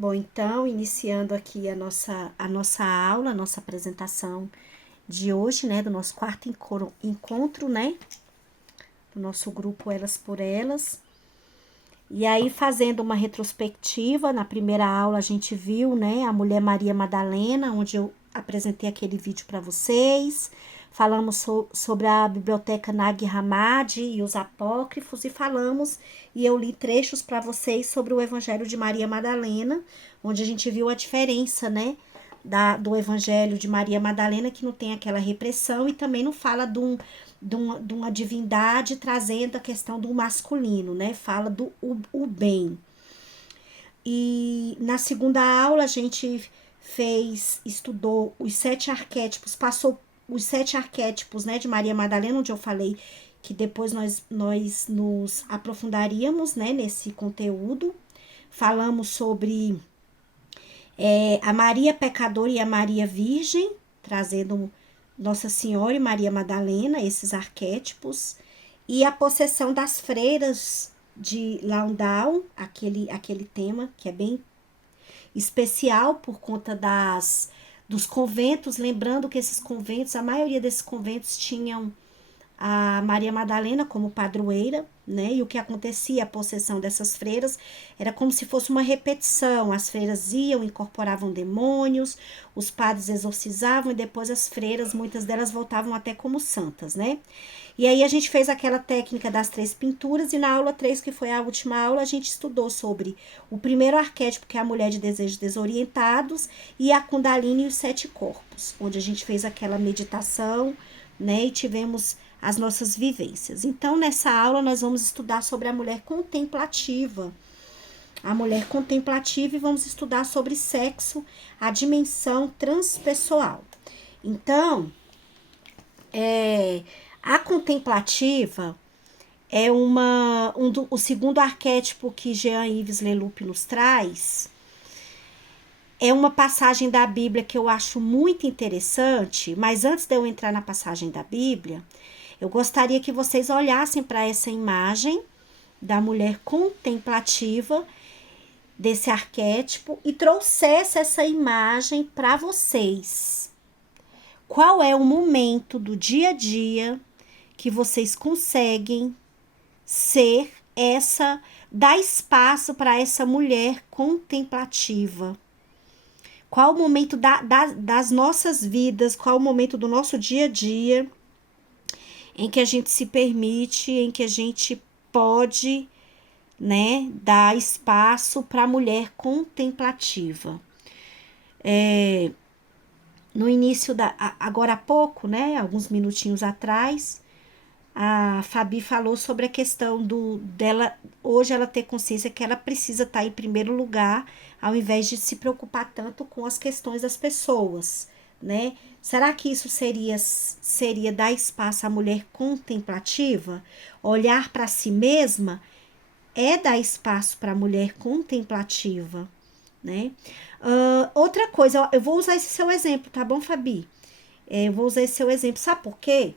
Bom, então, iniciando aqui a nossa aula, a nossa apresentação de hoje, né, do nosso quarto encontro, né, do nosso grupo Elas por Elas. E aí, fazendo uma retrospectiva, na primeira aula a gente viu, né, a mulher Maria Madalena, onde eu apresentei aquele vídeo para vocês. Falamos sobre a biblioteca Nag Hammadi e os apócrifos e eu li trechos para vocês sobre o Evangelho de Maria Madalena, onde a gente viu a diferença, né, do Evangelho de Maria Madalena, que não tem aquela repressão e também não fala de uma divindade trazendo a questão do masculino, né? Fala do o bem. E na segunda aula a gente estudou os 7 arquétipos, passou os 7 arquétipos, né, de Maria Madalena, onde eu falei que depois nós nos aprofundaríamos, né, nesse conteúdo. Falamos sobre a Maria Pecadora e a Maria Virgem, trazendo Nossa Senhora e Maria Madalena, esses arquétipos, e a possessão das freiras de Landau, aquele tema que é bem especial por conta dos conventos, lembrando que esses conventos, a maioria desses conventos tinham a Maria Madalena como padroeira, né? E o que acontecia, a possessão dessas freiras, era como se fosse uma repetição. As freiras iam, incorporavam demônios, os padres exorcizavam e depois as freiras, muitas delas voltavam até como santas, né? E aí a gente fez aquela técnica das 3 pinturas e na aula 3, que foi a última aula, a gente estudou sobre o primeiro arquétipo, que é a mulher de desejos desorientados, e a Kundalini e os 7 corpos, onde a gente fez aquela meditação, né? E tivemos as nossas vivências. Então, nessa aula, nós vamos estudar sobre a mulher contemplativa. A mulher contemplativa e vamos estudar sobre sexo, a dimensão transpessoal. Então, a contemplativa é o segundo arquétipo que Jean-Yves Leloup nos traz. É uma passagem da Bíblia que eu acho muito interessante, mas antes de eu entrar na passagem da Bíblia, eu gostaria que vocês olhassem para essa imagem da mulher contemplativa, desse arquétipo, e trouxesse essa imagem para vocês. Qual é o momento do dia a dia que vocês conseguem ser dar espaço para essa mulher contemplativa? Qual o momento das nossas vidas, qual o momento do nosso dia a dia em que a gente se permite, em que a gente pode, né, dar espaço para a mulher contemplativa. No início agora há pouco, né, alguns minutinhos atrás, a Fabi falou sobre a questão dela, hoje ela ter consciência que ela precisa estar em primeiro lugar, ao invés de se preocupar tanto com as questões das pessoas, né? Será que isso seria dar espaço à mulher contemplativa? Olhar para si mesma é dar espaço para a mulher contemplativa, né? Outra coisa, eu vou usar esse seu exemplo, tá bom, Fabi? Eu vou usar esse seu exemplo, sabe por quê?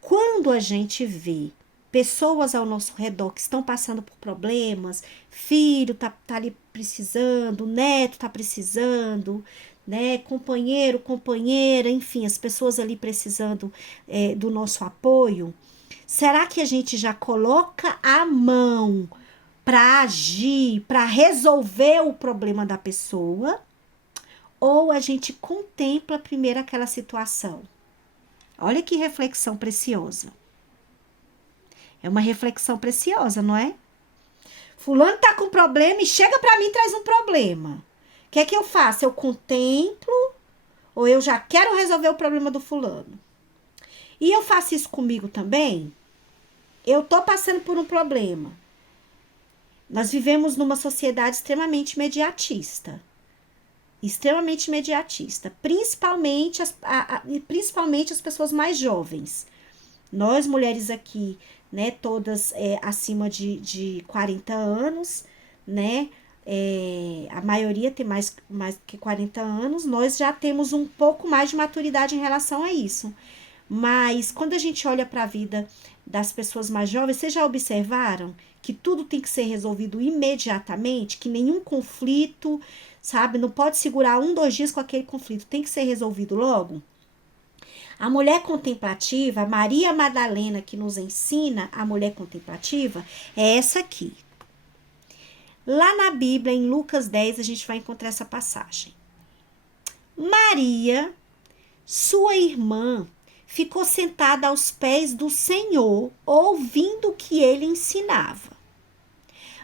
Quando a gente vê pessoas ao nosso redor que estão passando por problemas, filho tá ali precisando, neto tá precisando, né, companheiro, companheira, enfim, as pessoas ali precisando do nosso apoio, será que a gente já coloca a mão para agir, para resolver o problema da pessoa, ou a gente contempla primeiro aquela situação? Olha que reflexão preciosa. É uma reflexão preciosa, não é? Fulano tá com problema e chega para mim e traz um problema. O que é que eu faço? Eu contemplo ou eu já quero resolver o problema do fulano? E eu faço isso comigo também? Eu tô passando por um problema. Nós vivemos numa sociedade extremamente imediatista. Extremamente imediatista. Principalmente as pessoas mais jovens. Nós, mulheres aqui, né, todas acima de 40 anos, né, a maioria tem mais que 40 anos, nós já temos um pouco mais de maturidade em relação a isso. Mas quando a gente olha para a vida das pessoas mais jovens, vocês já observaram que tudo tem que ser resolvido imediatamente, que nenhum conflito, sabe, não pode segurar 2 dias com aquele conflito, tem que ser resolvido logo. A mulher contemplativa, Maria Madalena, que nos ensina a mulher contemplativa, é essa aqui. Lá na Bíblia, em Lucas 10, a gente vai encontrar essa passagem. Maria, sua irmã, ficou sentada aos pés do Senhor, ouvindo o que ele ensinava.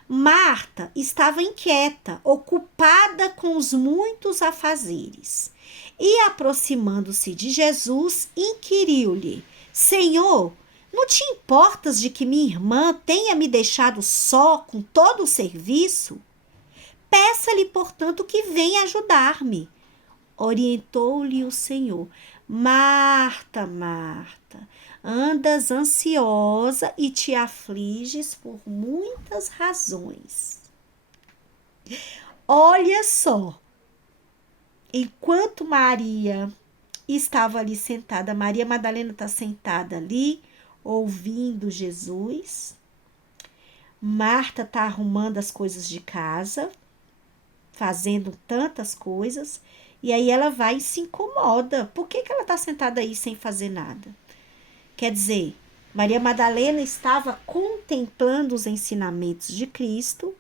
Marta estava inquieta, ocupada com os muitos afazeres. E, aproximando-se de Jesus, inquiriu-lhe: Senhor, não te importas de que minha irmã tenha me deixado só com todo o serviço? Peça-lhe, portanto, que venha ajudar-me. Orientou-lhe o Senhor: Marta, Marta, andas ansiosa e te afliges por muitas razões. Olha só, enquanto Maria estava ali sentada, Maria Madalena está sentada ali, ouvindo Jesus. Marta está arrumando as coisas de casa, fazendo tantas coisas, e aí ela vai e se incomoda. Por que ela está sentada aí sem fazer nada? Quer dizer, Maria Madalena estava contemplando os ensinamentos de Cristo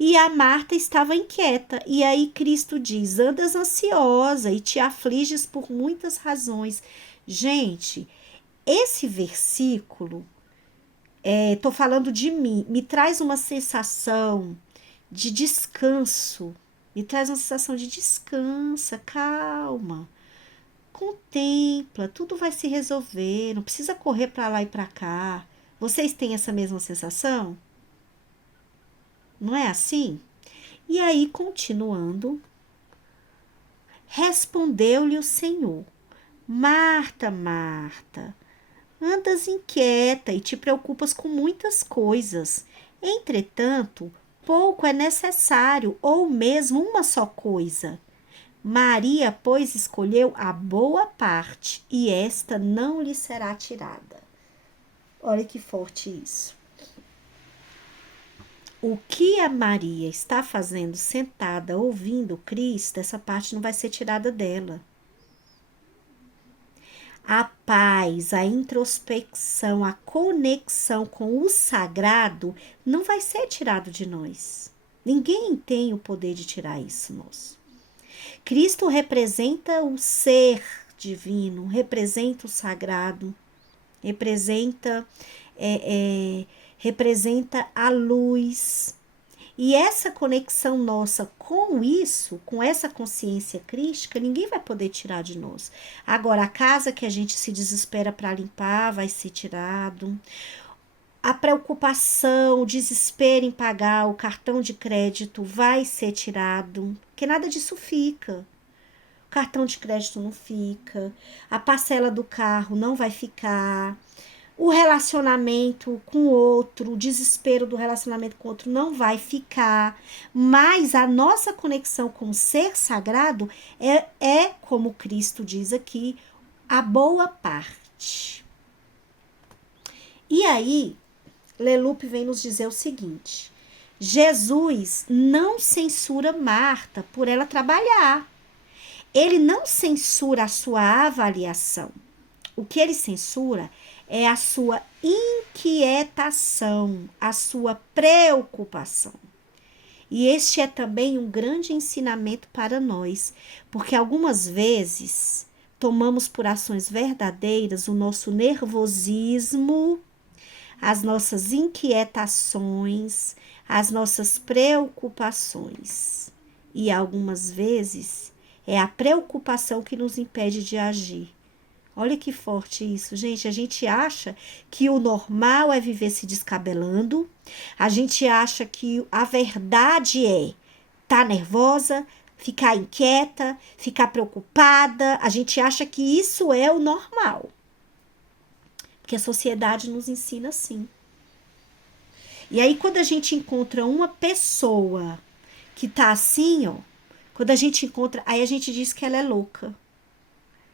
e a Marta estava inquieta. E aí Cristo diz: andas ansiosa e te afliges por muitas razões. Gente, esse versículo, tô falando de mim, me traz uma sensação de descanso. Me traz uma sensação de descansa, calma. Contempla, tudo vai se resolver, não precisa correr para lá e para cá. Vocês têm essa mesma sensação? Não é assim? E aí, continuando, respondeu-lhe o Senhor: Marta, Marta, andas inquieta e te preocupas com muitas coisas. Entretanto, pouco é necessário, ou mesmo uma só coisa. Maria, pois, escolheu a boa parte, e esta não lhe será tirada. Olha que forte isso. O que a Maria está fazendo sentada, ouvindo Cristo, essa parte não vai ser tirada dela. A paz, a introspecção, a conexão com o sagrado não vai ser tirado de nós. Ninguém tem o poder de tirar isso nosso. Cristo representa o ser divino, representa o sagrado, representa a luz. E essa conexão nossa com isso, com essa consciência crística, ninguém vai poder tirar de nós. Agora, a casa que a gente se desespera para limpar vai ser tirado. A preocupação, o desespero em pagar o cartão de crédito vai ser tirado, porque nada disso fica. O cartão de crédito não fica, a parcela do carro não vai ficar, o relacionamento com o outro, o desespero do relacionamento com o outro não vai ficar, mas a nossa conexão com o ser sagrado é como Cristo diz aqui, a boa parte. E aí, Leloup vem nos dizer o seguinte: Jesus não censura Marta por ela trabalhar. Ele não censura a sua avaliação. O que ele censura é a sua inquietação, a sua preocupação. E este é também um grande ensinamento para nós, porque algumas vezes tomamos por ações verdadeiras o nosso nervosismo, as nossas inquietações, as nossas preocupações. E algumas vezes é a preocupação que nos impede de agir. Olha que forte isso, gente. A gente acha que o normal é viver se descabelando. A gente acha que a verdade é estar nervosa, ficar inquieta, ficar preocupada. A gente acha que isso é o normal. Porque a sociedade nos ensina assim. E aí, quando a gente encontra uma pessoa que tá assim, ó, quando a gente encontra, aí a gente diz que ela é louca,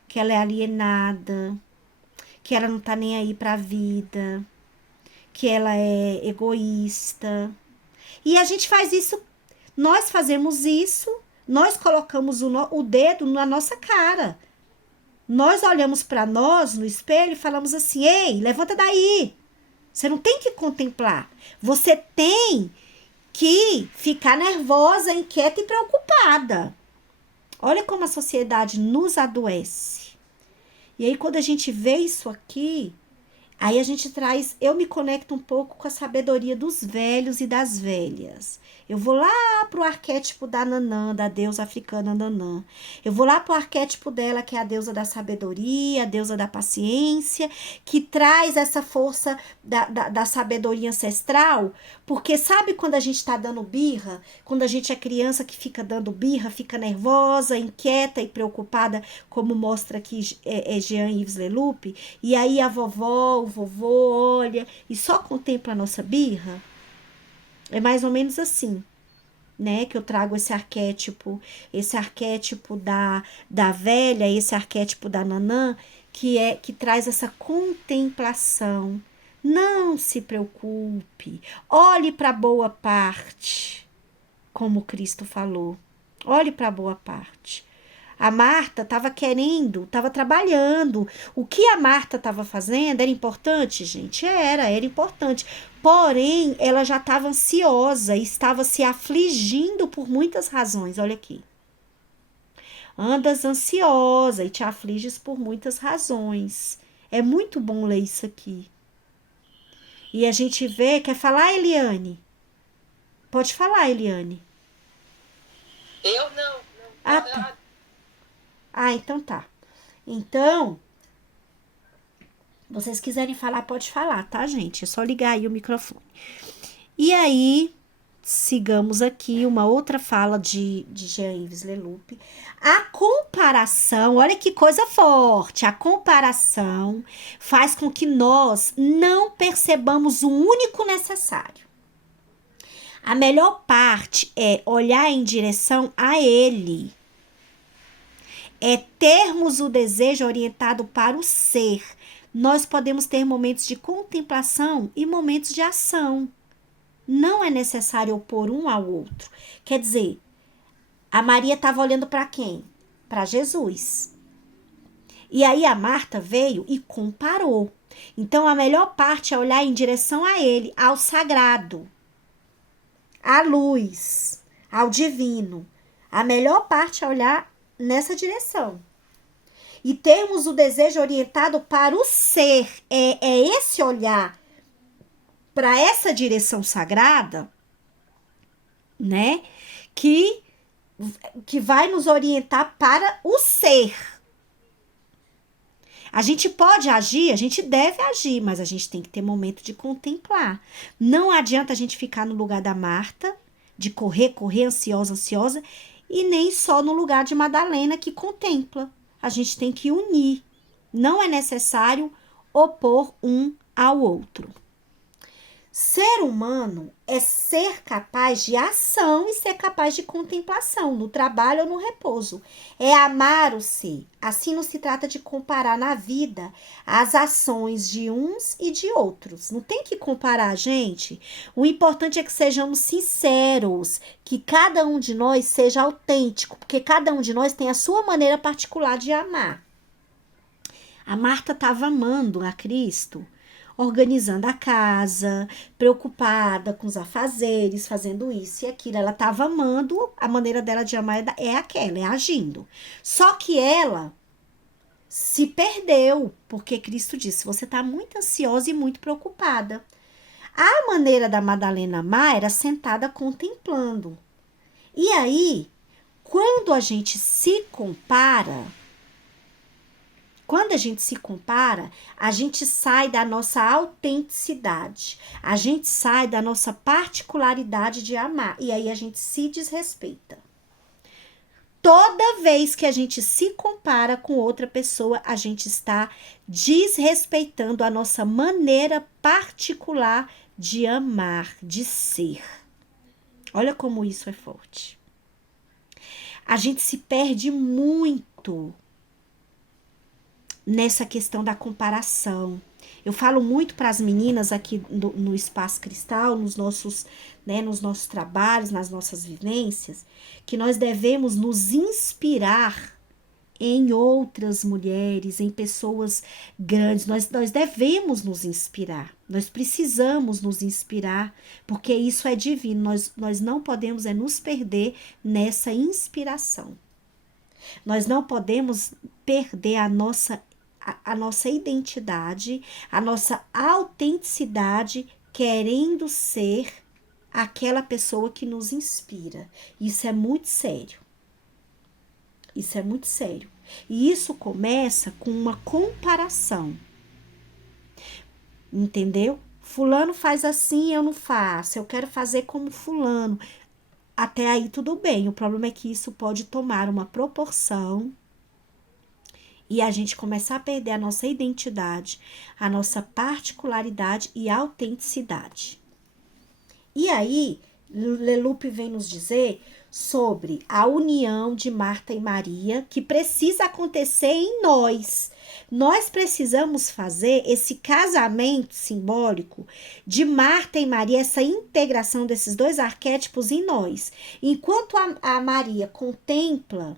que ela é alienada, que ela não tá nem aí pra vida, que ela é egoísta. E a gente faz isso, nós fazemos isso, nós colocamos o dedo na nossa cara. Nós olhamos para nós no espelho e falamos assim: ei, levanta daí. Você não tem que contemplar. Você tem que ficar nervosa, inquieta e preocupada. Olha como a sociedade nos adoece. E aí, quando a gente vê isso aqui, aí a gente traz, eu me conecto um pouco com a sabedoria dos velhos e das velhas. Eu vou lá pro arquétipo da Nanã, da deusa africana Nanã. Eu vou lá pro arquétipo dela, que é a deusa da sabedoria, a deusa da paciência, que traz essa força da sabedoria ancestral. Porque sabe quando a gente tá dando birra? Quando a gente é criança que fica dando birra, fica nervosa, inquieta e preocupada, como mostra aqui Jean-Yves Leloup. E aí a vovó, o vovô olha e só contempla a nossa birra. É mais ou menos assim, né? Que eu trago esse arquétipo da velha, esse arquétipo da Nanã, que traz essa contemplação. Não se preocupe, olhe para a boa parte, como Cristo falou. Olhe para a boa parte. A Marta estava querendo, estava trabalhando. O que a Marta estava fazendo era importante, gente? Era importante. Porém, ela já estava ansiosa e estava se afligindo por muitas razões. Olha aqui. Andas ansiosa e te afliges por muitas razões. É muito bom ler isso aqui. E a gente vê, quer falar, Eliane? Pode falar, Eliane. Eu não. Ah, tá. Ah, então tá. Então, vocês quiserem falar, pode falar, tá, gente? É só ligar aí o microfone. E aí, sigamos aqui uma outra fala de Jean-Yves Leloup. A comparação, olha que coisa forte. A comparação faz com que nós não percebamos o único necessário. A melhor parte é olhar em direção a ele. É termos o desejo orientado para o ser. Nós podemos ter momentos de contemplação e momentos de ação. Não é necessário opor um ao outro. Quer dizer, a Maria estava olhando para quem? Para Jesus. E aí a Marta veio e comparou. Então a melhor parte é olhar em direção a ele, ao sagrado, à luz, ao divino. A melhor parte é olhar nessa direção. E termos o desejo orientado para o ser. É esse olhar para essa direção sagrada, né? Que vai nos orientar para o ser. A gente pode agir, a gente deve agir, mas a gente tem que ter momento de contemplar. Não adianta a gente ficar no lugar da Marta, de correr, ansiosa, e nem só no lugar de Madalena, que contempla. A gente tem que unir. Não é necessário opor um ao outro. Ser humano é ser capaz de ação e ser capaz de contemplação, no trabalho ou no repouso. É amar o ser. Assim não se trata de comparar na vida as ações de uns e de outros. Não tem que comparar, gente. O importante é que sejamos sinceros, que cada um de nós seja autêntico, porque cada um de nós tem a sua maneira particular de amar. A Marta estava amando a Cristo, organizando a casa, preocupada com os afazeres, fazendo isso e aquilo. Ela estava amando, a maneira dela de amar é aquela, é agindo. Só que ela se perdeu, porque Cristo disse, você está muito ansiosa e muito preocupada. A maneira da Madalena amar era sentada contemplando. E aí, quando a gente se compara, a gente sai da nossa autenticidade, a gente sai da nossa particularidade de amar, e aí a gente se desrespeita. Toda vez que a gente se compara com outra pessoa, a gente está desrespeitando a nossa maneira particular de amar, de ser. Olha como isso é forte. A gente se perde muito nessa questão da comparação. Eu falo muito para as meninas aqui no Espaço Cristal, nos nossos trabalhos, nas nossas vivências, que nós devemos nos inspirar em outras mulheres, em pessoas grandes. Nós devemos nos inspirar. Nós precisamos nos inspirar, porque isso é divino. Nós não podemos nos perder nessa inspiração. Nós não podemos perder a nossa identidade, a nossa autenticidade, querendo ser aquela pessoa que nos inspira. Isso é muito sério. Isso é muito sério. E isso começa com uma comparação. Entendeu? Fulano faz assim, eu não faço. Eu quero fazer como fulano. Até aí tudo bem. O problema é que isso pode tomar uma proporção e a gente começar a perder a nossa identidade, a nossa particularidade e autenticidade. E aí, Leloup vem nos dizer sobre a união de Marta e Maria, que precisa acontecer em nós. Nós precisamos fazer esse casamento simbólico de Marta e Maria, essa integração desses dois arquétipos em nós. Enquanto a Maria contempla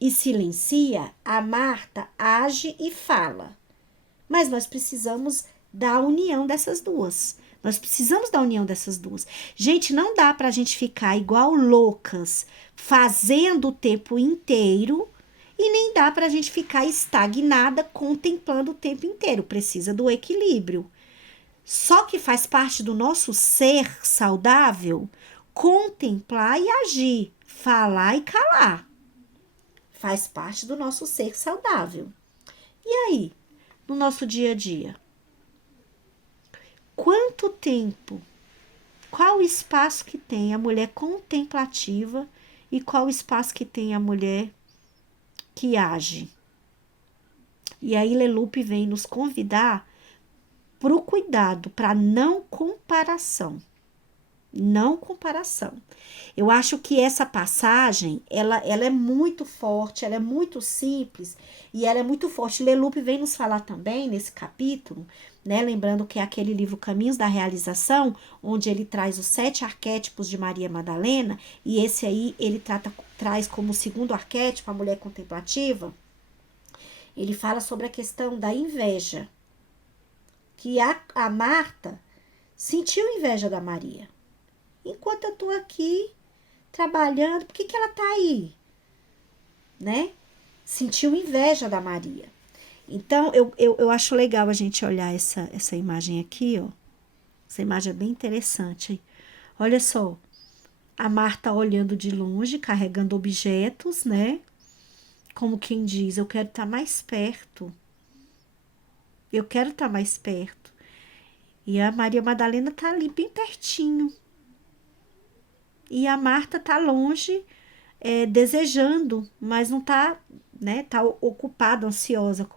e silencia, a Marta age e fala. Mas nós precisamos da união dessas duas. Nós precisamos da união dessas duas. Gente, não dá pra gente ficar igual loucas, fazendo o tempo inteiro, e nem dá pra gente ficar estagnada, contemplando o tempo inteiro. Precisa do equilíbrio. Só que faz parte do nosso ser saudável contemplar e agir, falar e calar. Faz parte do nosso ser saudável. E aí, no nosso dia a dia? Quanto tempo, qual o espaço que tem a mulher contemplativa e qual o espaço que tem a mulher que age? E aí Leloup vem nos convidar para o cuidado, para não comparação. Não comparação. Eu acho que essa passagem, ela é muito forte, ela é muito simples e ela é muito forte. Leloup vem nos falar também nesse capítulo, né? Lembrando que é aquele livro Caminhos da Realização, onde ele traz os 7 arquétipos de Maria Madalena, e esse aí ele traz como segundo arquétipo a mulher contemplativa. Ele fala sobre a questão da inveja, que a Marta sentiu inveja da Maria. Enquanto eu tô aqui trabalhando, por que ela tá aí? Né? Sentiu inveja da Maria. Então, eu acho legal a gente olhar essa imagem aqui, ó. Essa imagem é bem interessante. Olha só, a Marta olhando de longe, carregando objetos, né? Como quem diz, eu quero estar mais perto. Eu quero estar mais perto. E a Maria Madalena tá ali bem pertinho. E a Marta tá longe, desejando, mas não tá, né? Tá ocupada, ansiosa,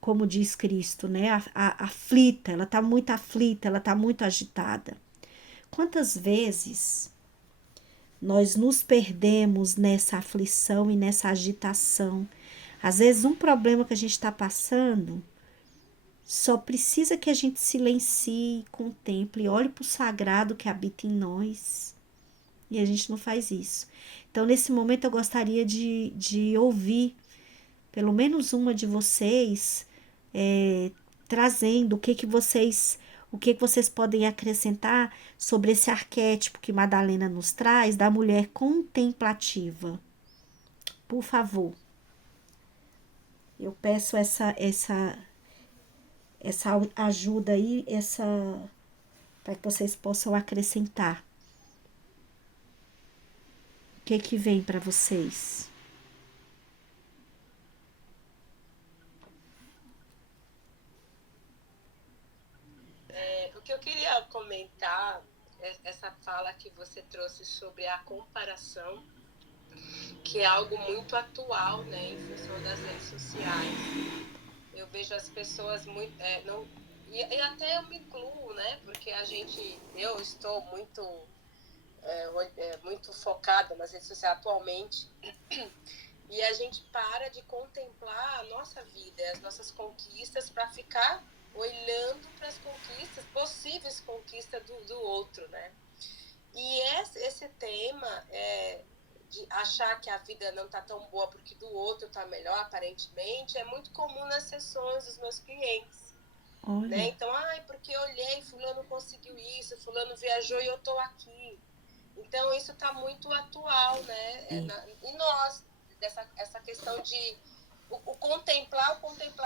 como diz Cristo, né? Aflita, ela tá muito aflita, ela tá muito agitada. Quantas vezes nós nos perdemos nessa aflição e nessa agitação? Às vezes um problema que a gente está passando só precisa que a gente silencie, contemple, olhe para o sagrado que habita em nós. E a gente não faz isso. Então, nesse momento, eu gostaria de ouvir pelo menos uma de vocês trazendo o que vocês podem acrescentar sobre esse arquétipo que Madalena nos traz da mulher contemplativa. Por favor. Eu peço essa ajuda aí, para que vocês possam acrescentar. O que vem para vocês? O que eu queria comentar é essa fala que você trouxe sobre a comparação, que é algo muito atual, né, em função das redes sociais. Eu vejo as pessoas muito... e até eu me incluo, né, porque eu estou muito... muito focada nas redes sociais atualmente, e a gente para de contemplar a nossa vida, as nossas conquistas, para ficar olhando para as conquistas, possíveis conquistas do outro, né? E esse tema de achar que a vida não está tão boa porque do outro está melhor, aparentemente, é muito comum nas sessões dos meus clientes. Né? Então, porque eu olhei, fulano conseguiu isso, fulano viajou e eu estou aqui. Então, isso está muito atual, né? E nós, essa questão de o contemplar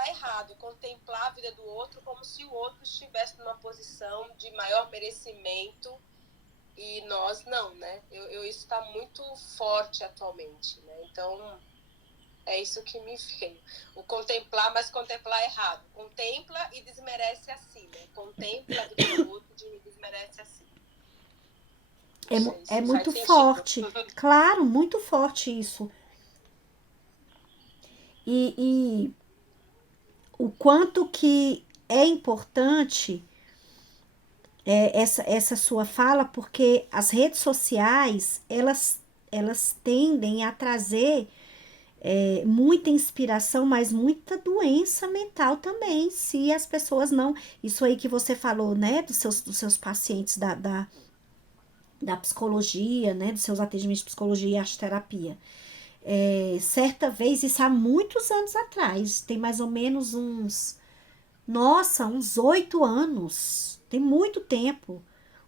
errado, contemplar a vida do outro como se o outro estivesse numa posição de maior merecimento e nós não, né? Isso está muito forte atualmente, né? Então, é isso que me veio. O contemplar, mas contemplar errado. Contempla e desmerece a si, né? Contempla a vida do outro e desmerece a si. É muito forte. Claro, muito forte isso. E o quanto que é importante essa sua fala, porque as redes sociais, elas tendem a trazer muita inspiração, mas muita doença mental também, se as pessoas não... Isso aí que você falou, né, dos seus pacientes da psicologia, né, dos seus atendimentos de psicologia e arte-terapia. Certa vez, isso há muitos anos atrás, tem mais ou menos uns 8 anos, tem muito tempo,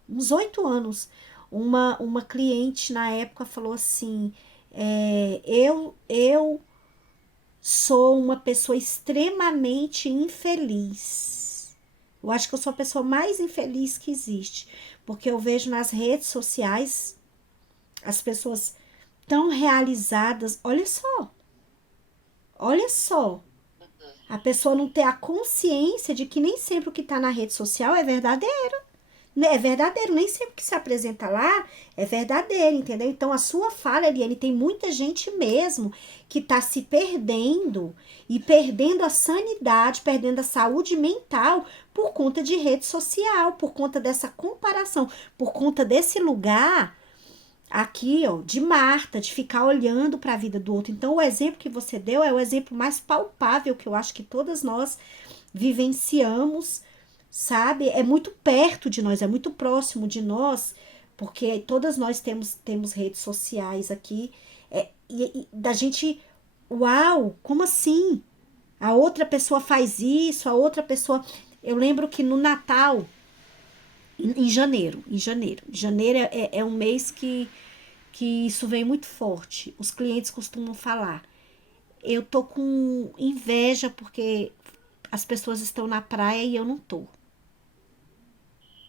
uns 8 anos, uma cliente na época falou assim, eu sou uma pessoa extremamente infeliz. Eu acho que eu sou a pessoa mais infeliz que existe, porque eu vejo nas redes sociais as pessoas tão realizadas. Olha só, a pessoa não ter a consciência de que nem sempre o que está na rede social é verdadeiro. É verdadeiro, nem sempre que se apresenta lá é verdadeiro, entendeu? Então a sua fala, Eliane, tem muita gente mesmo que tá se perdendo e perdendo a sanidade, perdendo a saúde mental por conta de rede social, por conta dessa comparação, por conta desse lugar aqui, ó, de Marta, de ficar olhando para a vida do outro. Então o exemplo que você deu é o exemplo mais palpável que eu acho que todas nós vivenciamos, sabe? É muito perto de nós, é muito próximo de nós, porque todas nós temos redes sociais aqui, e da gente, uau, como assim? A outra pessoa faz isso, a outra pessoa... Eu lembro que no Natal, janeiro é um mês que isso vem muito forte. Os clientes costumam falar, eu tô com inveja porque as pessoas estão na praia e eu não tô.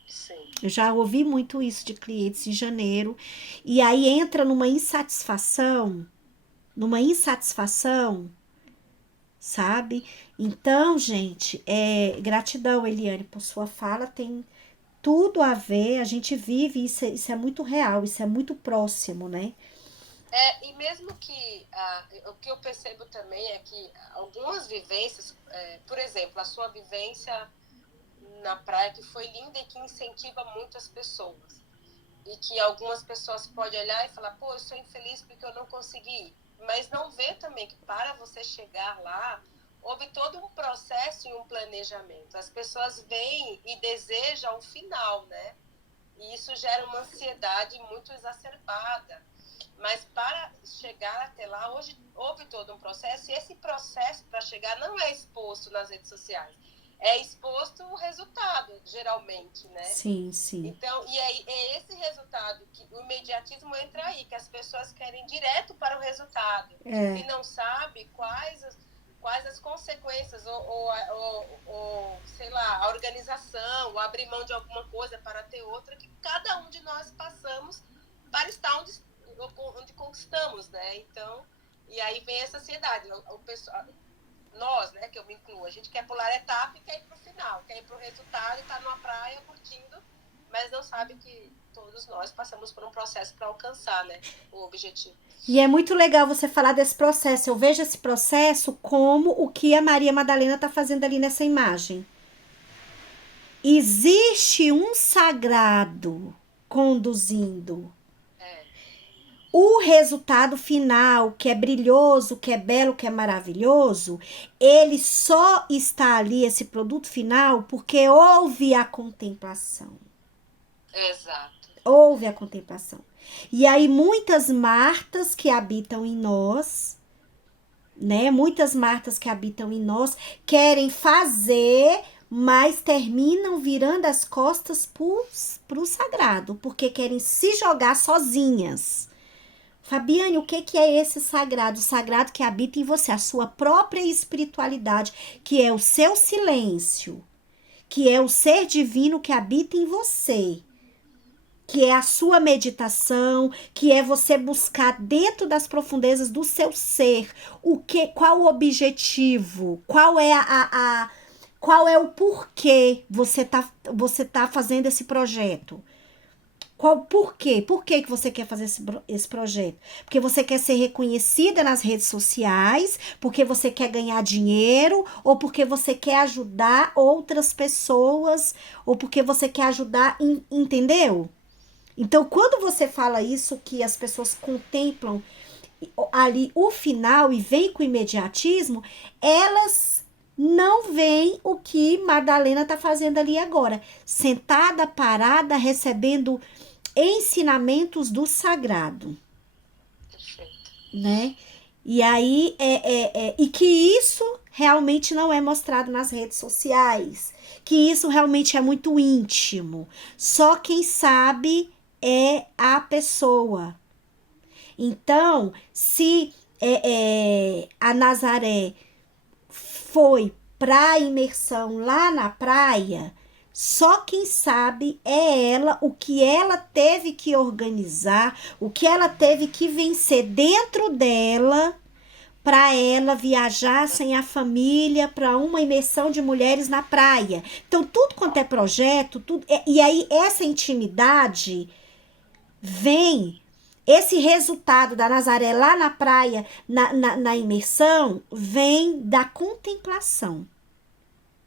Sim. Eu já ouvi muito isso de clientes em janeiro. E aí entra numa insatisfação, sabe? Então, gente, gratidão, Eliane, por sua fala. Tem tudo a ver, a gente vive, isso é muito real, isso é muito próximo, né? E mesmo que o que eu percebo também é que algumas vivências, por exemplo, a sua vivência na praia, que foi linda e que incentiva muito as pessoas. E que algumas pessoas podem olhar e falar, pô, eu sou infeliz porque eu não consegui ir. Mas não vê também que para você chegar lá, houve todo um processo e um planejamento. As pessoas vêm e desejam o final, né? E isso gera uma ansiedade muito exacerbada. Mas para chegar até lá, hoje houve todo um processo, e esse processo para chegar não é exposto nas redes sociais. É exposto o resultado, geralmente, né? Sim, sim. Então, e aí é esse resultado, que o imediatismo entra aí, que as pessoas querem direto para o resultado. E não sabe quais as consequências, ou sei lá, a organização, ou abrir mão de alguma coisa para ter outra, que cada um de nós passamos para estar onde conquistamos, né? Então, e aí vem essa ansiedade. O pessoal, nós, né, que eu me incluo, a gente quer pular a etapa e quer ir para o final, quer ir para o resultado e estar numa praia curtindo, mas não sabe que todos nós passamos por um processo para alcançar, né, o objetivo. E é muito legal você falar desse processo. Eu vejo esse processo como o que a Maria Madalena está fazendo ali nessa imagem. Existe um sagrado conduzindo. o resultado final, que é brilhoso, que é belo, que é maravilhoso, ele só está ali, esse produto final, porque houve a contemplação. Exato. Houve a contemplação. E aí, muitas Martas que habitam em nós, né? Muitas Martas que habitam em nós querem fazer, mas terminam virando as costas pro sagrado, porque querem se jogar sozinhas. Fabiane, o que é esse sagrado? O sagrado que habita em você, a sua própria espiritualidade, que é o seu silêncio, que é o ser divino que habita em você, que é a sua meditação, que é você buscar dentro das profundezas do seu ser qual o objetivo, qual é o porquê você tá fazendo esse projeto. Por quê? Por que você quer fazer esse projeto? Porque você quer ser reconhecida nas redes sociais, porque você quer ganhar dinheiro, ou porque você quer ajudar outras pessoas, ou porque você quer ajudar, entendeu? Então, quando você fala isso, que as pessoas contemplam ali o final e vem com imediatismo, elas não veem o que Madalena está fazendo ali agora. Sentada, parada, recebendo ensinamentos do sagrado, Perfeito. né? E aí, e que isso realmente não é mostrado nas redes sociais, que isso realmente é muito íntimo. Só quem sabe é a pessoa. Então, se a Nazaré foi para a imersão lá na praia, só quem sabe é ela, o que ela teve que organizar, o que ela teve que vencer dentro dela para ela viajar sem a família para uma imersão de mulheres na praia. Então, tudo quanto é projeto, tudo, e aí essa intimidade vem, esse resultado da Nazaré lá na praia, na imersão, vem da contemplação.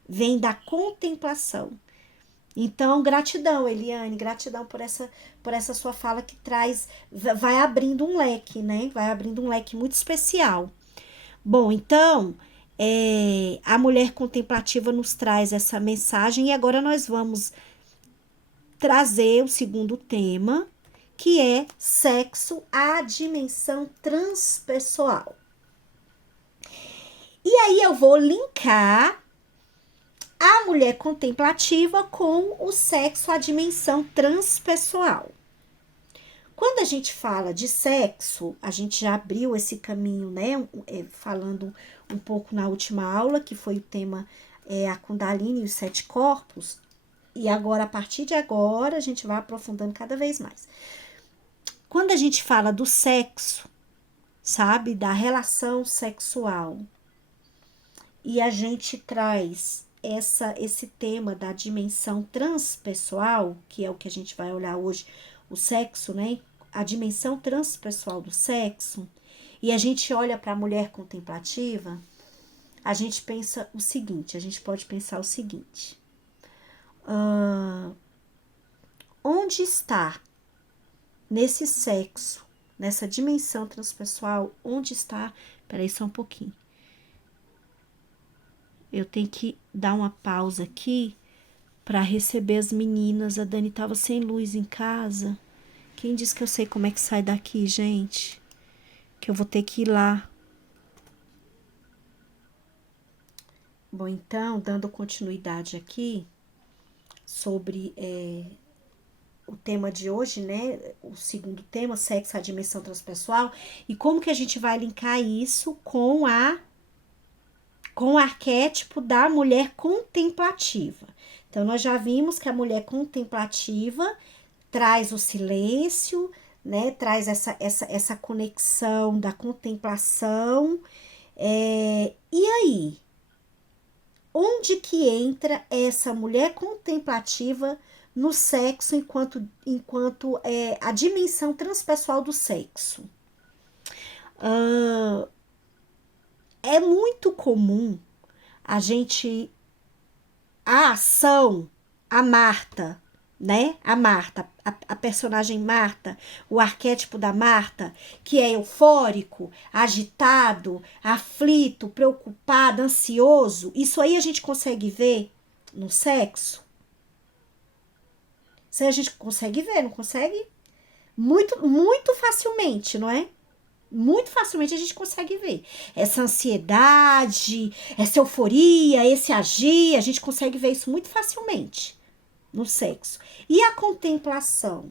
Vem da contemplação. Então, gratidão, Eliane, gratidão por essa sua fala que traz, vai abrindo um leque, né? Vai abrindo um leque muito especial. Bom, então, a mulher contemplativa nos traz essa mensagem e agora nós vamos trazer o segundo tema, que é sexo, a dimensão transpessoal. E aí eu vou linkar a mulher contemplativa com o sexo, a dimensão transpessoal. Quando a gente fala de sexo, a gente já abriu esse caminho, né? Falando um pouco na última aula, que foi o tema a Kundalini e os 7 corpos. E agora, a partir de agora, a gente vai aprofundando cada vez mais. Quando a gente fala do sexo, sabe? Da relação sexual, e a gente traz esse tema da dimensão transpessoal, que é o que a gente vai olhar hoje, o sexo, né? A dimensão transpessoal do sexo, e a gente olha para a mulher contemplativa, a gente pensa o seguinte, a gente pode pensar o seguinte, onde está nesse sexo, nessa dimensão transpessoal, onde está, peraí só um pouquinho, eu tenho que dar uma pausa aqui para receber as meninas. A Dani tava sem luz em casa. Quem disse que eu sei como é que sai daqui, gente? Que eu vou ter que ir lá. Bom, então, dando continuidade aqui sobre o tema de hoje, né? O segundo tema, sexo, a dimensão transpessoal. E como que a gente vai linkar isso com o arquétipo da mulher contemplativa. Então, nós já vimos que a mulher contemplativa traz o silêncio, né? Traz essa conexão da contemplação. E aí? Onde que entra essa mulher contemplativa no sexo enquanto a dimensão transpessoal do sexo? É muito comum a ação, a Marta, né? A Marta, a personagem Marta, o arquétipo da Marta, que é eufórico, agitado, aflito, preocupado, ansioso. Isso aí a gente consegue ver no sexo? Isso aí a gente consegue ver, não consegue? Muito, muito facilmente, não é? Muito facilmente a gente consegue ver. Essa ansiedade, essa euforia, esse agir, a gente consegue ver isso muito facilmente no sexo. E a contemplação?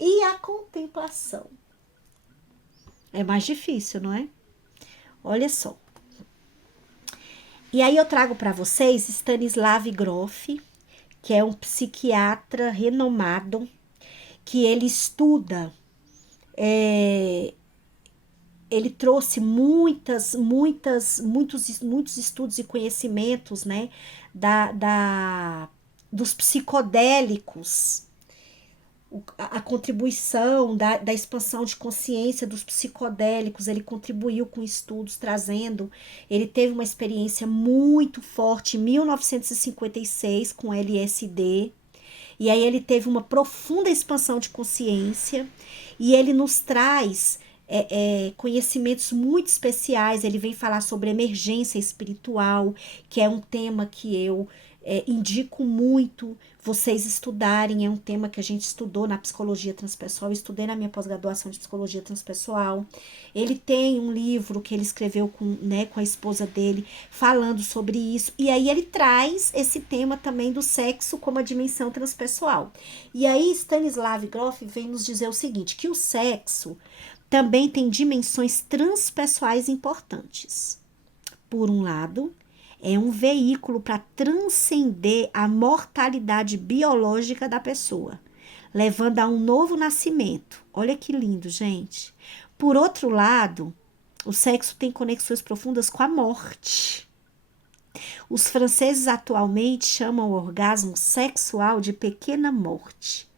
E a contemplação? É mais difícil, não é? Olha só. E aí eu trago para vocês Stanislav Grof, que é um psiquiatra renomado, que ele estuda, ele trouxe muitos estudos e conhecimentos, né, dos psicodélicos, a contribuição da expansão de consciência dos psicodélicos, ele contribuiu com estudos trazendo, ele teve uma experiência muito forte em 1956 com LSD, e aí ele teve uma profunda expansão de consciência, e ele nos traz conhecimentos muito especiais. Ele vem falar sobre emergência espiritual, que é um tema que eu indico muito vocês estudarem. É um tema que a gente estudou na psicologia transpessoal, eu estudei na minha pós-graduação de psicologia transpessoal. Ele tem um livro que ele escreveu com a esposa dele, falando sobre isso, e aí ele traz esse tema também do sexo como a dimensão transpessoal. E aí Stanislav Grof vem nos dizer o seguinte, que o sexo também tem dimensões transpessoais importantes. Por um lado, é um veículo para transcender a mortalidade biológica da pessoa, levando a um novo nascimento. Olha que lindo, gente. Por outro lado, o sexo tem conexões profundas com a morte. Os franceses atualmente chamam o orgasmo sexual de pequena morte.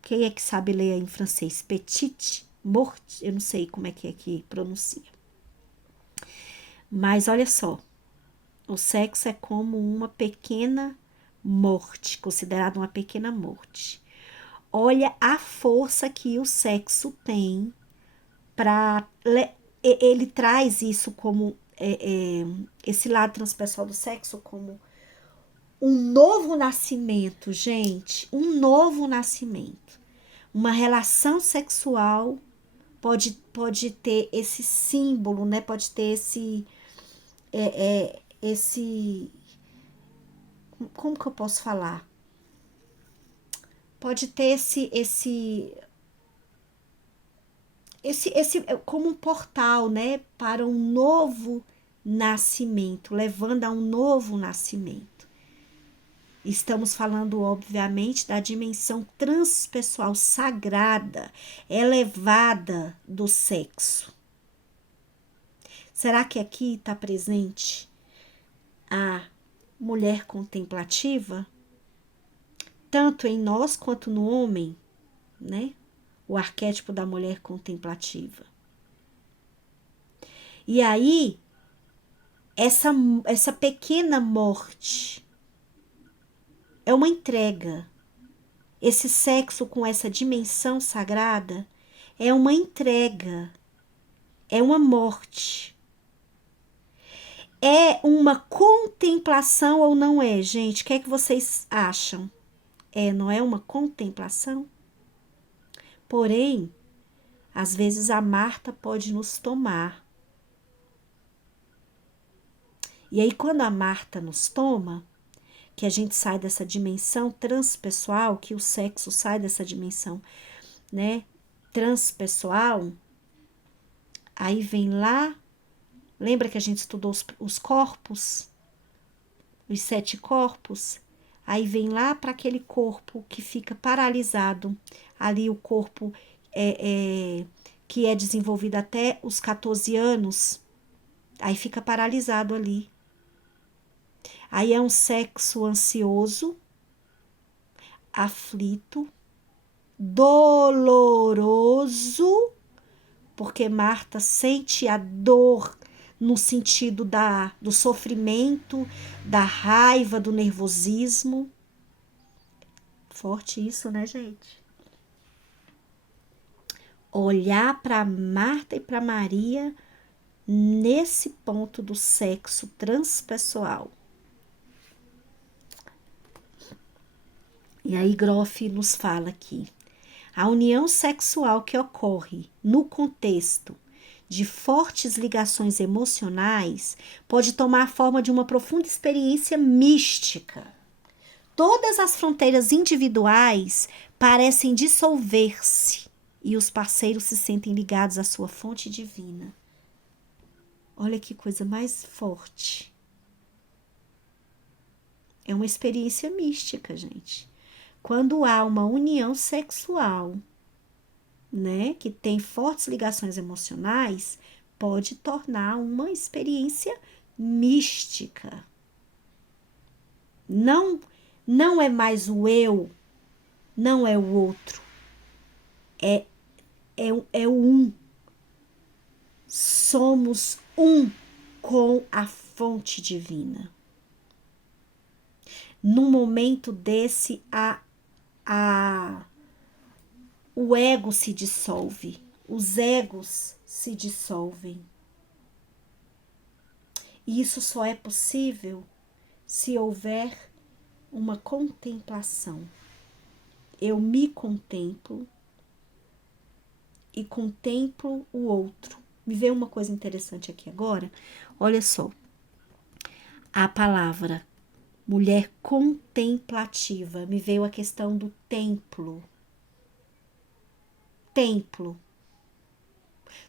Quem é que sabe ler em francês? Petite morte? Eu não sei como é que pronuncia. Mas olha só, o sexo é como uma pequena morte, considerado uma pequena morte. Olha a força que o sexo tem para... Ele traz isso como... esse lado transpessoal do sexo como um novo nascimento, gente. Um novo nascimento. Uma relação sexual pode ter esse símbolo, né? Pode ter esse... Como que eu posso falar? Pode ter esse como um portal, né, para um novo nascimento, levando a um novo nascimento. Estamos falando, obviamente, da dimensão transpessoal sagrada, elevada do sexo. Será que aqui está presente a mulher contemplativa? Tanto em nós quanto no homem, né? O arquétipo da mulher contemplativa. E aí, essa pequena morte é uma entrega. Esse sexo com essa dimensão sagrada é uma entrega, é uma morte. É uma contemplação ou não é, gente? O que é que vocês acham? Não é uma contemplação? Porém, às vezes a Marta pode nos tomar. E aí, quando a Marta nos toma, que a gente sai dessa dimensão transpessoal, que o sexo sai dessa dimensão, né, transpessoal, aí vem lá, lembra que a gente estudou os corpos, os 7 corpos? Aí vem lá para aquele corpo que fica paralisado, ali o corpo que é desenvolvido até os 14 anos, aí fica paralisado ali. Aí é um sexo ansioso, aflito, doloroso, porque Marta sente a dor no sentido do sofrimento, da raiva, do nervosismo. Forte isso, né, gente? Olhar para Marta e para Maria nesse ponto do sexo transpessoal. E aí Groff nos fala aqui: a união sexual que ocorre no contexto de fortes ligações emocionais pode tomar a forma de uma profunda experiência mística. Todas as fronteiras individuais parecem dissolver-se e os parceiros se sentem ligados à sua fonte divina. Olha que coisa mais forte. É uma experiência mística, gente. Quando há uma união sexual, né, que tem fortes ligações emocionais, pode tornar uma experiência mística. Não é mais o eu, não é o outro. É o um. Somos um com a fonte divina. Num momento desse, o ego se dissolve, os egos se dissolvem. E isso só é possível se houver uma contemplação. Eu me contemplo e contemplo o outro. Me veio uma coisa interessante aqui agora. Olha só. A palavra mulher contemplativa. Me veio a questão do templo. Templo.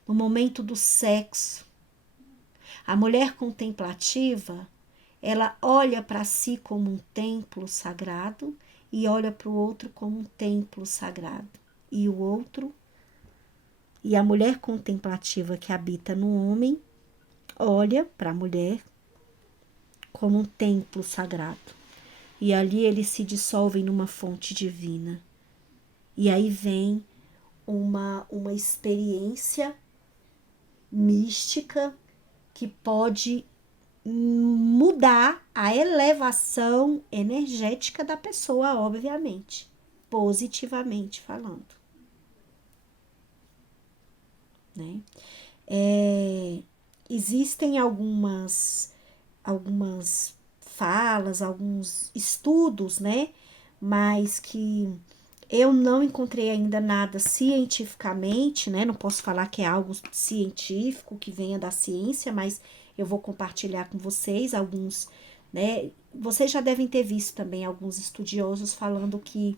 No momento do sexo. A mulher contemplativa, ela olha para si como um templo sagrado e olha para o outro como um templo sagrado. E o outro, e a mulher contemplativa que habita no homem, olha para a mulher como um templo sagrado. E ali eles se dissolvem numa fonte divina. E aí vem uma experiência mística que pode mudar a elevação energética da pessoa, obviamente, positivamente falando, né? Existem algumas falas, alguns estudos, né? Mas que eu não encontrei ainda nada cientificamente, né? Não posso falar que é algo científico que venha da ciência, mas eu vou compartilhar com vocês alguns, né? Vocês já devem ter visto também alguns estudiosos falando que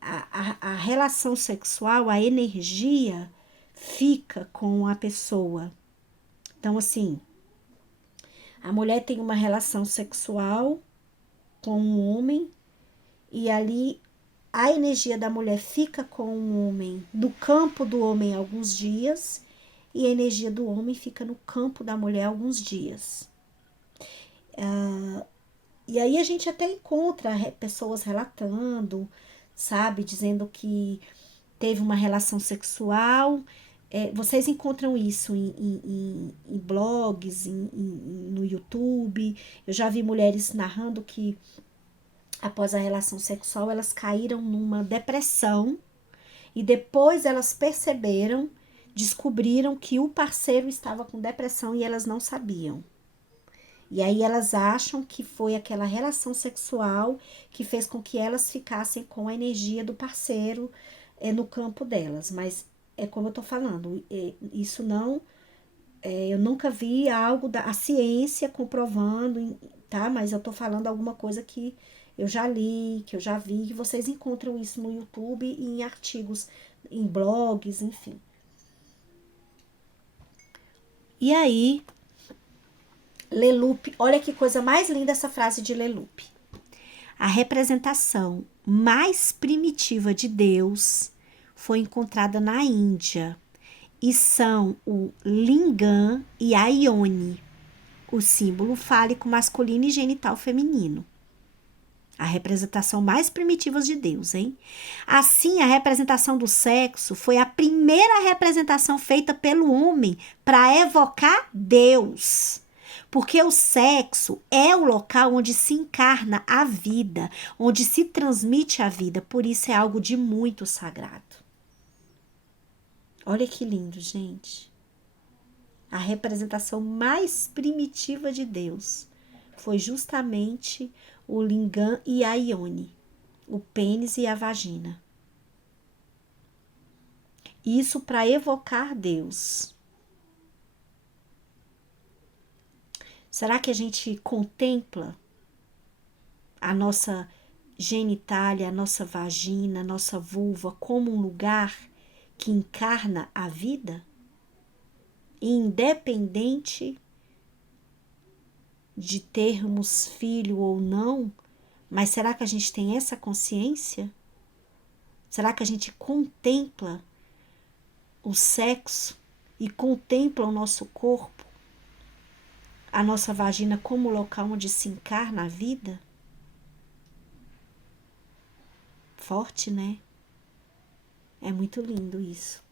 a relação sexual, a energia fica com a pessoa. Então, assim, a mulher tem uma relação sexual com um homem e ali a energia da mulher fica com o homem, no campo do homem alguns dias, e a energia do homem fica no campo da mulher alguns dias. E aí a gente até encontra pessoas relatando, sabe, dizendo que teve uma relação sexual. Vocês encontram isso em blogs, no YouTube. Eu já vi mulheres narrando que após a relação sexual elas caíram numa depressão e depois elas descobriram que o parceiro estava com depressão e elas não sabiam. E aí elas acham que foi aquela relação sexual que fez com que elas ficassem com a energia do parceiro no campo delas. Mas é como eu tô falando, isso não... eu nunca vi algo a ciência comprovando, tá? Mas eu tô falando alguma coisa que eu já li, que eu já vi, que vocês encontram isso no YouTube e em artigos, em blogs, enfim. E aí, Leloup, olha que coisa mais linda essa frase de Leloup. A representação mais primitiva de Deus foi encontrada na Índia e são o lingam e a ione, o símbolo fálico masculino e genital feminino. A representação mais primitiva de Deus, hein? Assim, a representação do sexo foi a primeira representação feita pelo homem para evocar Deus. Porque o sexo é o local onde se encarna a vida, onde se transmite a vida. Por isso é algo de muito sagrado. Olha que lindo, gente. A representação mais primitiva de Deus foi justamente o lingam e a ione, o pênis e a vagina. Isso para evocar Deus. Será que a gente contempla a nossa genitália, a nossa vagina, a nossa vulva como um lugar que encarna a vida? Independente de termos filho ou não, mas será que a gente tem essa consciência? Será que a gente contempla o sexo e contempla o nosso corpo, a nossa vagina como local onde se encarna a vida? Forte, né? É muito lindo isso.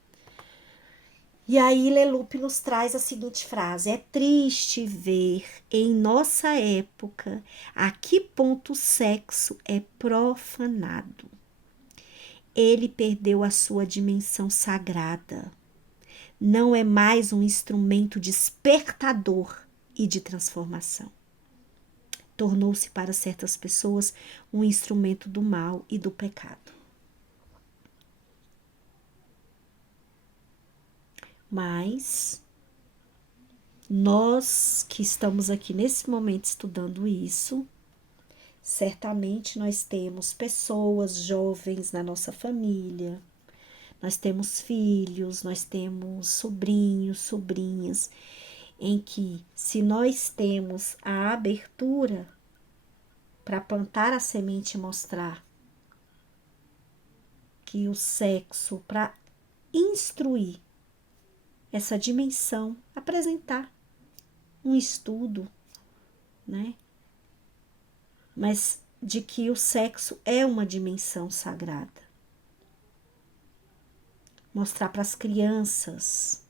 E aí Leloup nos traz a seguinte frase: é triste ver em nossa época a que ponto o sexo é profanado. Ele perdeu a sua dimensão sagrada. Não é mais um instrumento despertador e de transformação. Tornou-se para certas pessoas um instrumento do mal e do pecado. Mas nós que estamos aqui nesse momento estudando isso, certamente nós temos pessoas jovens na nossa família, nós temos filhos, nós temos sobrinhos, sobrinhas, em que se nós temos a abertura para plantar a semente e mostrar que o sexo, para instruir essa dimensão, apresentar um estudo, né? Mas de que o sexo é uma dimensão sagrada. Mostrar para as crianças,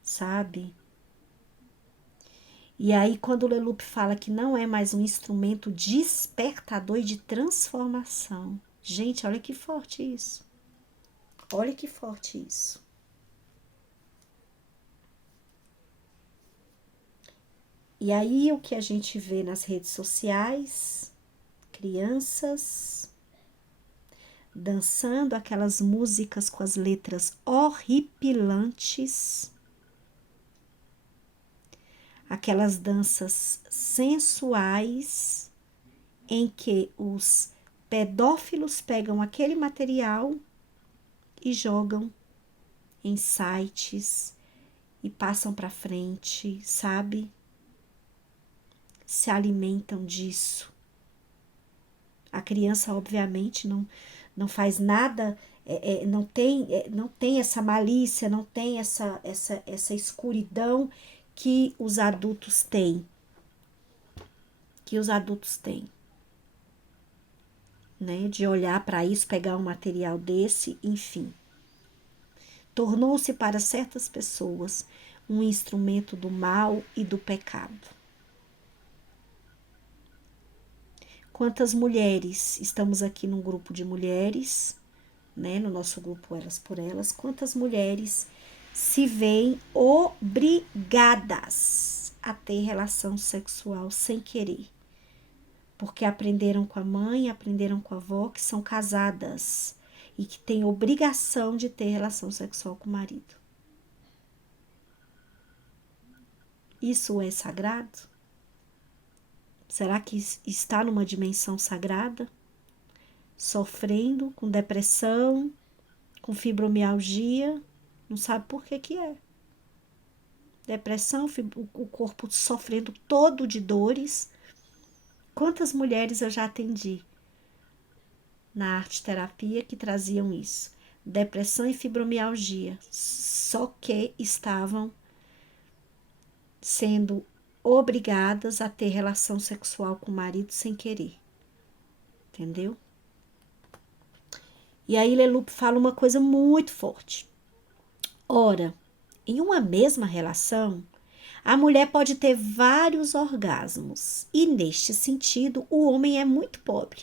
sabe? E aí, quando o Leloup fala que não é mais um instrumento despertador e de transformação. Gente, olha que forte isso. Olha que forte isso. E aí, o que a gente vê nas redes sociais, crianças dançando aquelas músicas com as letras horripilantes, aquelas danças sensuais em que os pedófilos pegam aquele material e jogam em sites e passam para frente, sabe? Se alimentam disso. A criança, obviamente, não faz nada, não tem essa malícia, não tem essa escuridão que os adultos têm. Né? De olhar para isso, pegar um material desse, enfim. Tornou-se para certas pessoas um instrumento do mal e do pecado. Quantas mulheres, estamos aqui num grupo de mulheres, né, no nosso grupo Elas por Elas, quantas mulheres se veem obrigadas a ter relação sexual sem querer, porque aprenderam com a mãe, aprenderam com a avó, que são casadas e que têm obrigação de ter relação sexual com o marido. Isso é sagrado? Será que está numa dimensão sagrada? Sofrendo com depressão, com fibromialgia, não sabe por que é. Depressão, o corpo sofrendo todo de dores. Quantas mulheres eu já atendi na arte terapia que traziam isso? Depressão e fibromialgia, só que estavam sendo obrigadas a ter relação sexual com o marido sem querer. Entendeu? E aí Leloup fala uma coisa muito forte. Ora, em uma mesma relação, A mulher pode ter vários orgasmos e, neste sentido, o homem é muito pobre.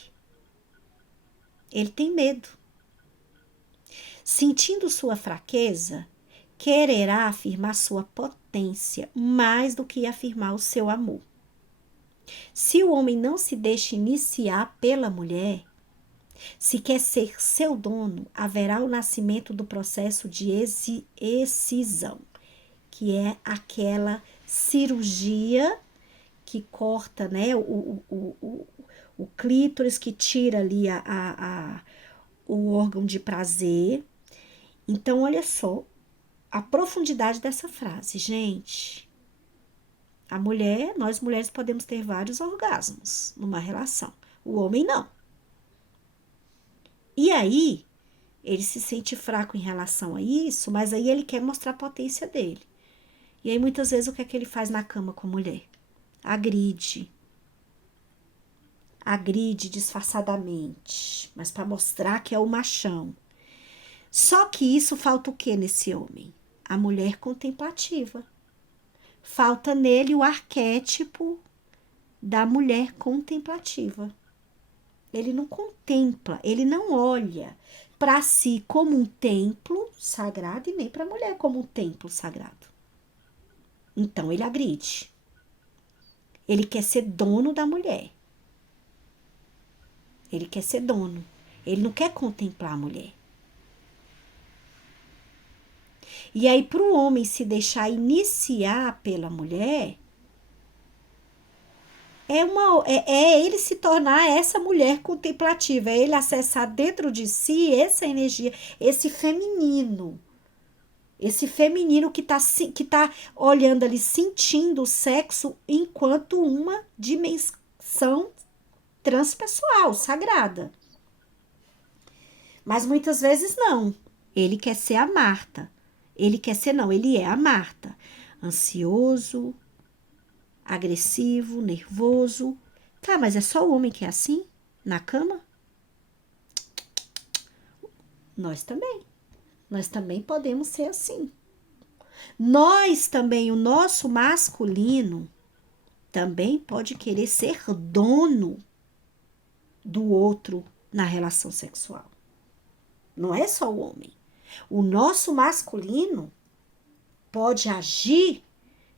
Ele tem medo. Sentindo sua fraqueza, quererá afirmar sua potência mais do que afirmar o seu amor. Se o homem não se deixa iniciar pela mulher, se quer ser seu dono, haverá o nascimento do processo de excisão, que é aquela cirurgia que corta, né, o clítoris, que tira ali o órgão de prazer. Então, olha só a profundidade dessa frase, gente. Nós mulheres podemos ter vários orgasmos numa relação. O homem não. E aí, ele se sente fraco em relação a isso, mas aí ele quer mostrar a potência dele. E aí, muitas vezes, o que é que ele faz na cama com a mulher? Agride. Agride disfarçadamente, mas para mostrar que é o machão. Só que isso falta o que nesse homem? A mulher contemplativa. Falta nele o arquétipo da mulher contemplativa. Ele não contempla, ele não olha para si como um templo sagrado e nem para a mulher como um templo sagrado. Então ele agride. Ele quer ser dono da mulher. Ele quer ser dono. Ele não quer contemplar a mulher. E aí, para o homem se deixar iniciar pela mulher, é ele se tornar essa mulher contemplativa, é ele acessar dentro de si essa energia, esse feminino que tá olhando ali, sentindo o sexo enquanto uma dimensão transpessoal, sagrada. Mas muitas vezes não. Ele quer ser a Marta. Ele é a Marta. Ansioso, agressivo, nervoso. Tá, mas é só o homem que é assim? Na cama? Nós também. Nós também podemos ser assim. Nós também, o nosso masculino, também pode querer ser dono do outro na relação sexual. Não é só o homem. O nosso masculino pode agir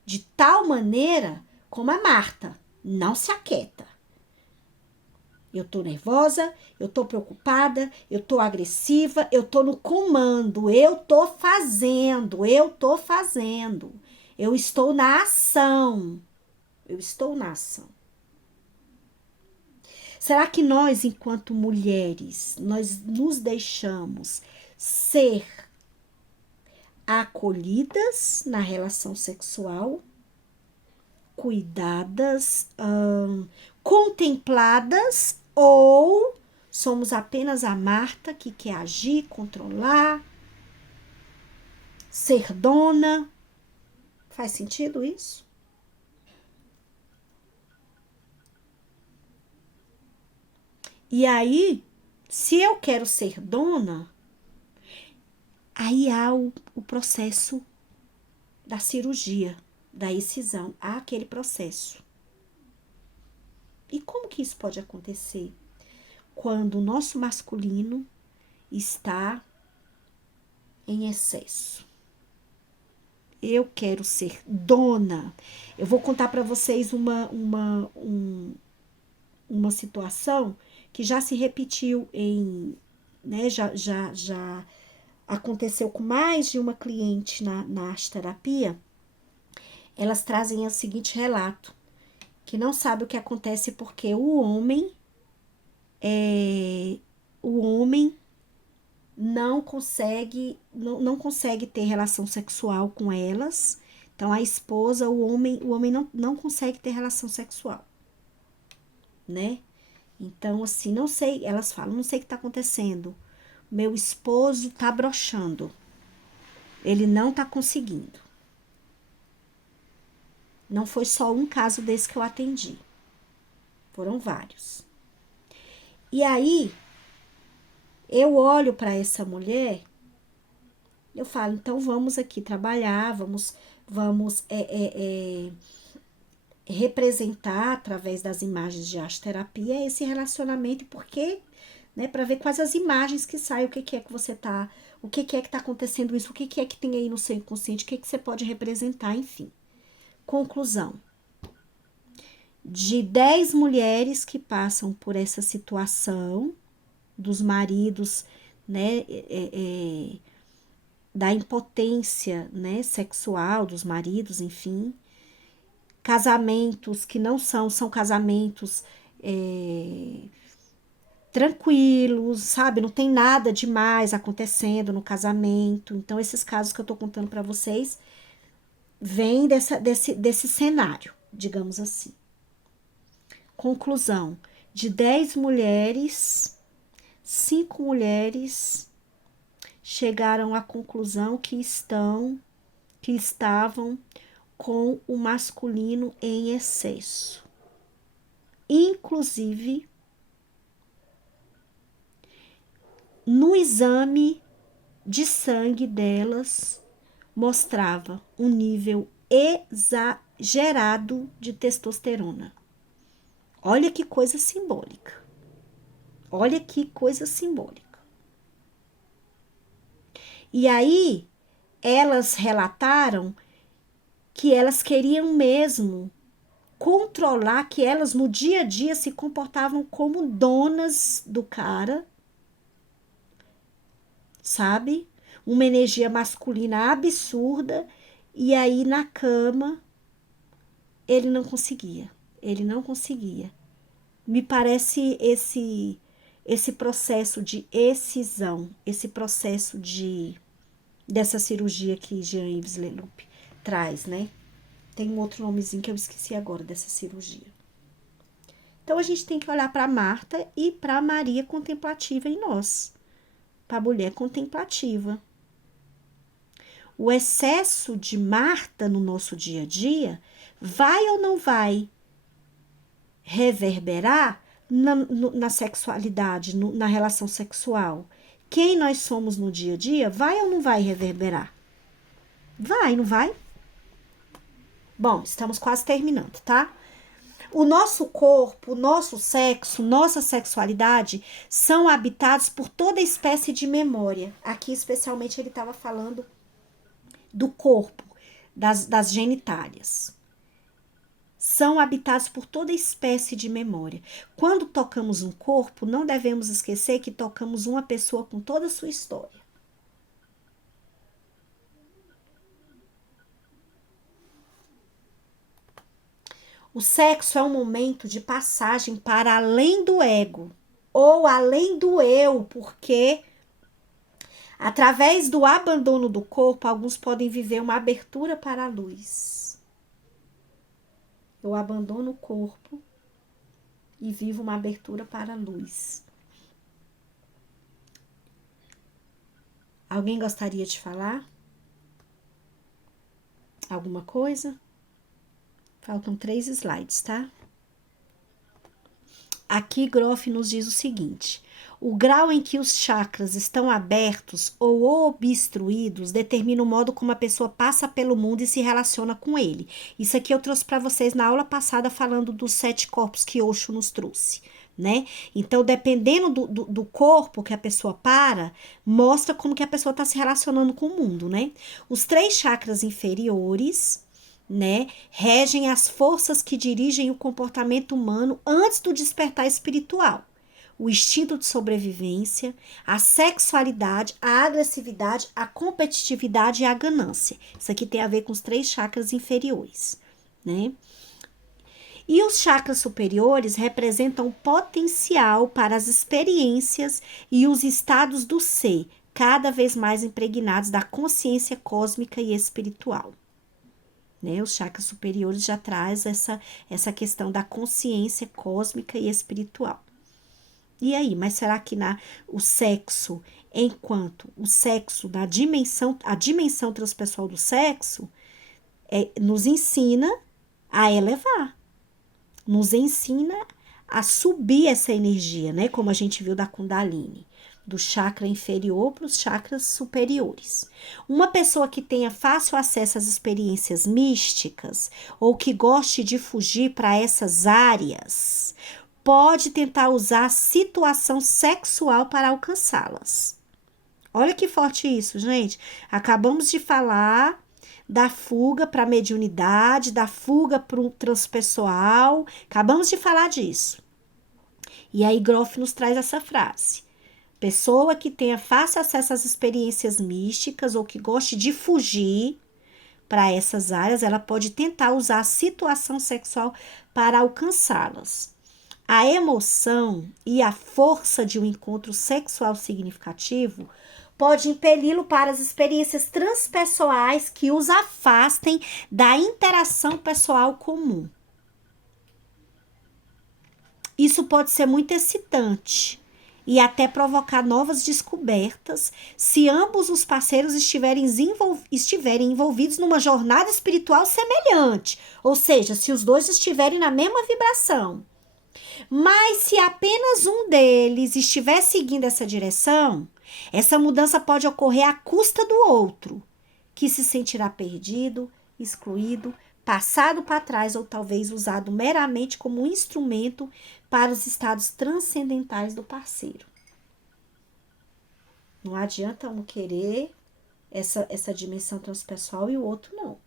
de tal maneira como a Marta, não se aquieta. Eu tô nervosa, eu tô preocupada, eu tô agressiva, eu tô no comando, eu tô fazendo. Eu estou na ação. Será que nós, enquanto mulheres, nós nos deixamos ser acolhidas na relação sexual, cuidadas, contempladas, ou somos apenas a Marta que quer agir, controlar, ser dona? Faz sentido isso? E aí, se eu quero ser dona, aí há o processo da cirurgia, da excisão. Há aquele processo. E como que isso pode acontecer? Quando o nosso masculino está em excesso. Eu quero ser dona. Eu vou contar para vocês uma situação que já se repetiu né, já aconteceu com mais de uma cliente na arte terapia. Elas trazem o seguinte relato, que não sabe o que acontece porque o homem não consegue ter relação sexual com elas. Então, a esposa, o homem não consegue ter relação sexual, né? Então, assim, não sei, elas falam, não sei o que tá acontecendo. Meu esposo tá broxando. Ele não tá conseguindo. Não foi só um caso desse que eu atendi. Foram vários. E aí, eu olho para essa mulher eu falo, então vamos aqui trabalhar, vamos representar através das imagens de arte-terapia esse relacionamento, porque, né, para ver quais as imagens que saem, o que é que você tá, o que é que tá acontecendo isso, o que é que tem aí no seu inconsciente, o que você pode representar, enfim. Conclusão. De 10 mulheres que passam por essa situação, dos maridos, né, da impotência, né, sexual dos maridos, enfim, casamentos que não são casamentos tranquilos, sabe? Não tem nada demais acontecendo no casamento. Então, esses casos que eu tô contando para vocês vêm desse cenário, digamos assim. Conclusão: de 10 mulheres, 5 mulheres chegaram à conclusão que estavam com o masculino em excesso. Inclusive, no exame de sangue delas, mostrava um nível exagerado de testosterona. Olha que coisa simbólica. Olha que coisa simbólica. E aí, elas relataram que elas queriam mesmo controlar, que elas no dia a dia se comportavam como donas do cara, sabe? Uma energia masculina absurda, e aí na cama ele não conseguia. Me parece esse processo de excisão, esse processo dessa cirurgia que Jean-Yves Leloup traz, né? Tem um outro nomezinho que eu esqueci agora dessa cirurgia. Então a gente tem que olhar para Marta e para Maria contemplativa em nós, para a mulher contemplativa. O excesso de Marta no nosso dia a dia vai ou não vai reverberar na sexualidade, na relação sexual? Quem nós somos no dia a dia vai ou não vai reverberar? Vai, não vai? Bom, estamos quase terminando, tá? O nosso corpo, o nosso sexo, nossa sexualidade são habitados por toda espécie de memória. Aqui, especialmente, ele estava falando do corpo, das genitálias. São habitados por toda espécie de memória. Quando tocamos um corpo, não devemos esquecer que tocamos uma pessoa com toda a sua história. O sexo é um momento de passagem para além do ego, ou além do eu, porque através do abandono do corpo, alguns podem viver uma abertura para a luz. Eu abandono o corpo e vivo uma abertura para a luz. Alguém gostaria de falar? Alguma coisa? Faltam 3 slides, tá? Aqui Groff nos diz o seguinte: o grau em que os chakras estão abertos ou obstruídos determina o modo como a pessoa passa pelo mundo e se relaciona com ele. Isso aqui eu trouxe para vocês na aula passada falando dos 7 corpos que Osho nos trouxe, né? Então, dependendo do corpo que a pessoa mostra como que a pessoa está se relacionando com o mundo, né? Os 3 chakras inferiores, né, regem as forças que dirigem o comportamento humano antes do despertar espiritual. O instinto de sobrevivência, a sexualidade, a agressividade, a competitividade e a ganância. Isso aqui tem a ver com os 3 chakras inferiores, né? E os chakras superiores representam o potencial para as experiências e os estados do ser, cada vez mais impregnados da consciência cósmica e espiritual. Né? Os chakras superiores já traz essa questão da consciência cósmica e espiritual. E aí, mas será que o sexo, enquanto o sexo a dimensão transpessoal do sexo, nos ensina a elevar, nos ensina a subir essa energia, né? Como a gente viu da Kundalini. do chakra inferior para os chakras superiores. Uma pessoa que tenha fácil acesso às experiências místicas ou que goste de fugir para essas áreas, pode tentar usar a situação sexual para alcançá-las. Olha que forte isso, gente. Acabamos de falar da fuga para a mediunidade, da fuga para o transpessoal. Acabamos de falar disso. E aí Groff nos traz essa frase. Pessoa que tenha fácil acesso às experiências místicas ou que goste de fugir para essas áreas, ela pode tentar usar a situação sexual para alcançá-las. A emoção e a força de um encontro sexual significativo pode impeli-lo para as experiências transpessoais que os afastem da interação pessoal comum. Isso pode ser muito excitante e até provocar novas descobertas se ambos os parceiros estiverem envolvidos numa jornada espiritual semelhante, ou seja, se os dois estiverem na mesma vibração. Mas se apenas um deles estiver seguindo essa direção, essa mudança pode ocorrer à custa do outro, que se sentirá perdido, excluído, passado para trás ou talvez usado meramente como um instrumento para os estados transcendentais do parceiro. Não adianta um querer essa dimensão transpessoal e o outro não.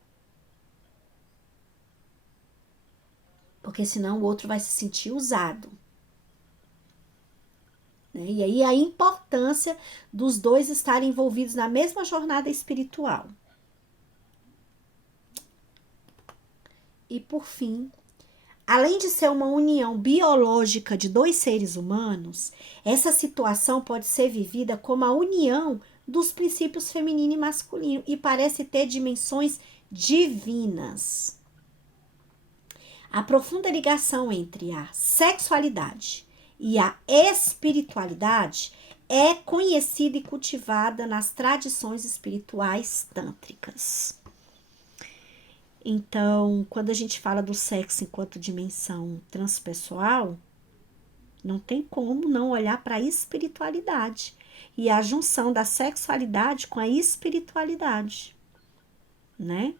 Porque senão o outro vai se sentir usado. E aí a importância dos dois estarem envolvidos na mesma jornada espiritual. E por fim, além de ser uma união biológica de dois seres humanos, essa situação pode ser vivida como a união dos princípios feminino e masculino e parece ter dimensões divinas. A profunda ligação entre a sexualidade e a espiritualidade é conhecida e cultivada nas tradições espirituais tântricas. Então, quando a gente fala do sexo enquanto dimensão transpessoal, não tem como não olhar para a espiritualidade e a junção da sexualidade com a espiritualidade, né?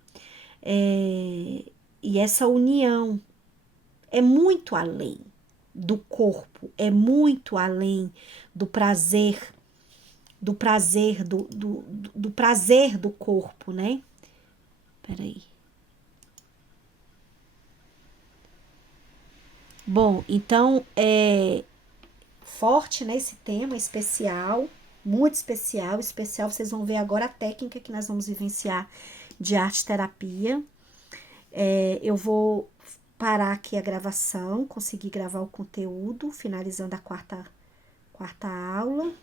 E essa união é muito além do corpo, é muito além do prazer, do prazer do corpo, né? Peraí. Bom, então é forte, né, esse tema especial, muito especial, vocês vão ver agora a técnica que nós vamos vivenciar de arte-terapia. Eu vou parar aqui a gravação, conseguir gravar o conteúdo, finalizando a quarta aula.